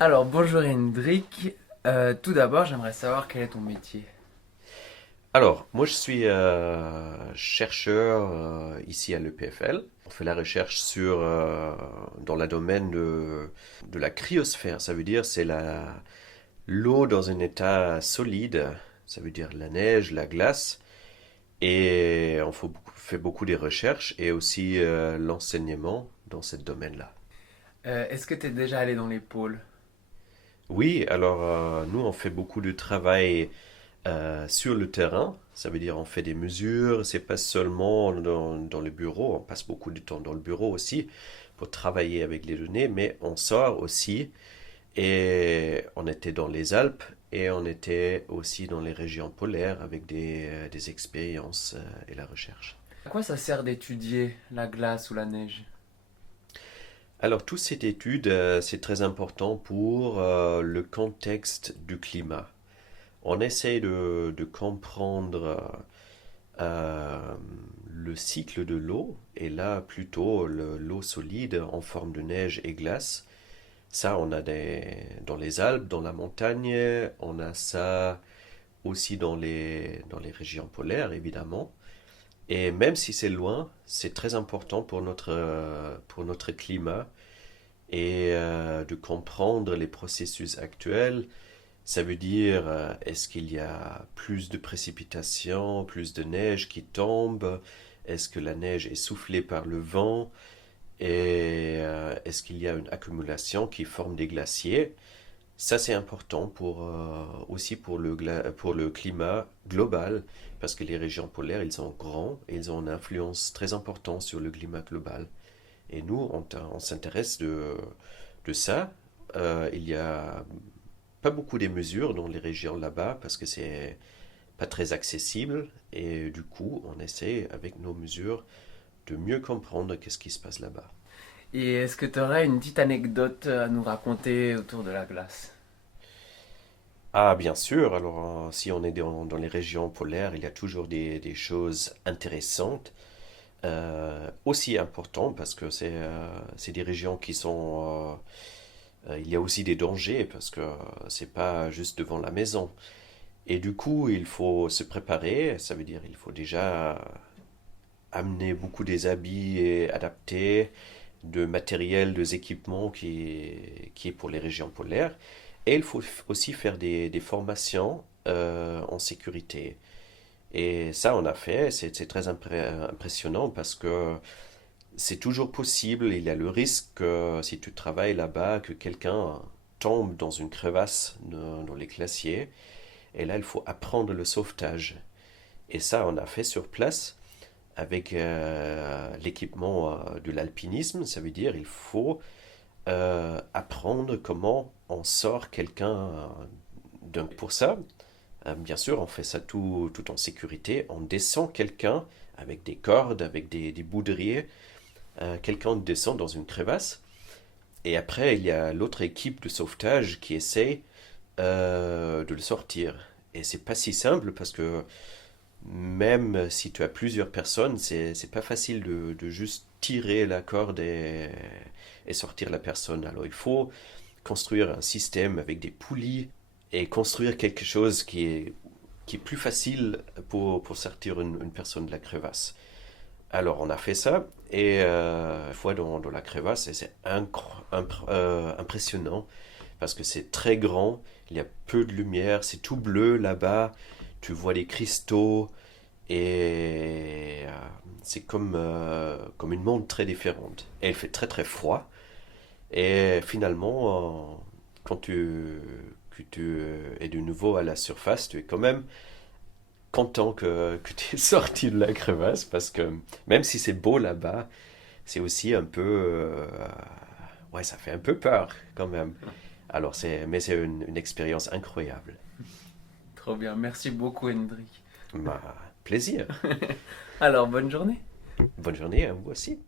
Alors, bonjour Hendrik. Tout d'abord, j'aimerais savoir quel est ton métier. Alors, moi je suis chercheur ici à l'EPFL. On fait la recherche dans le domaine de la cryosphère. Ça veut dire l'eau dans un état solide. Ça veut dire la neige, la glace. Et fait beaucoup de recherches et aussi l'enseignement dans ce domaine-là. Est-ce que tu es déjà allé dans les pôles? Oui, alors nous on fait beaucoup de travail sur le terrain. Ça veut dire on fait des mesures, c'est pas seulement dans le bureau, on passe beaucoup de temps dans le bureau aussi pour travailler avec les données, mais on sort aussi et on était dans les Alpes et on était aussi dans les régions polaires avec des expériences et la recherche. À quoi ça sert d'étudier la glace ou la neige? Alors, toute cette étude, c'est très important pour le contexte du climat. On essaie de comprendre le cycle de l'eau, et là plutôt l'eau solide en forme de neige et glace. Ça, dans les Alpes, dans la montagne, on a ça aussi dans les régions polaires, évidemment. Et même si c'est loin, c'est très important pour notre climat et de comprendre les processus actuels. Ça veut dire, est-ce qu'il y a plus de précipitations, plus de neige qui tombe? Est-ce que la neige est soufflée par le vent? Et est-ce qu'il y a une accumulation qui forme des glaciers? Ça, c'est important aussi pour le climat global, parce que les régions polaires, ils sont grands et ils ont une influence très importante sur le climat global. Et nous, on s'intéresse de ça. Il y a pas beaucoup de mesures dans les régions là-bas parce que c'est pas très accessible et du coup on essaie avec nos mesures de mieux comprendre qu'est-ce qui se passe là-bas. Et est-ce que tu aurais une petite anecdote à nous raconter autour de la glace? Ah bien sûr, alors si on est dans les régions polaires, il y a toujours des choses intéressantes, aussi importantes parce que c'est des régions qui sont... il y a aussi des dangers parce que c'est pas juste devant la maison. Et du coup, il faut se préparer, ça veut dire il faut déjà amener beaucoup des habits et adaptés, de matériel, des équipements qui est pour les régions polaires. Et il faut aussi faire des formations en sécurité. Et ça, on a fait, c'est très impressionnant parce que c'est toujours possible, il y a le risque que si tu travailles là-bas, que quelqu'un tombe dans une crevasse dans les glaciers. Et là, il faut apprendre le sauvetage. Et ça, on a fait sur place avec l'équipement de l'alpinisme. Ça veut dire il faut apprendre comment on sort quelqu'un pour ça. Bien sûr, on fait ça tout en sécurité. On descend quelqu'un avec des cordes, avec des boudriers. Quelqu'un descend dans une crevasse. Et après, il y a l'autre équipe de sauvetage qui essaie de le sortir. Et c'est pas si simple parce que même si tu as plusieurs personnes, c'est pas facile de juste tirer la corde et sortir la personne. Alors il faut construire un système avec des poulies et construire quelque chose qui est plus facile pour sortir une personne de la crevasse. Alors on a fait ça et une fois dans la crevasse et c'est impressionnant parce que c'est très grand, il y a peu de lumière, c'est tout bleu là-bas, tu vois des cristaux et c'est comme une monde très différente. Et il fait très très froid et finalement quand que tu es de nouveau à la surface, tu es quand même content que tu es sorti de la crevasse parce que même si c'est beau là-bas, c'est aussi un peu... ouais, ça fait un peu peur quand même. Mais c'est une expérience incroyable. Trop bien, merci beaucoup Hendrik. Ma plaisir. Alors, bonne journée. Bonne journée à vous aussi.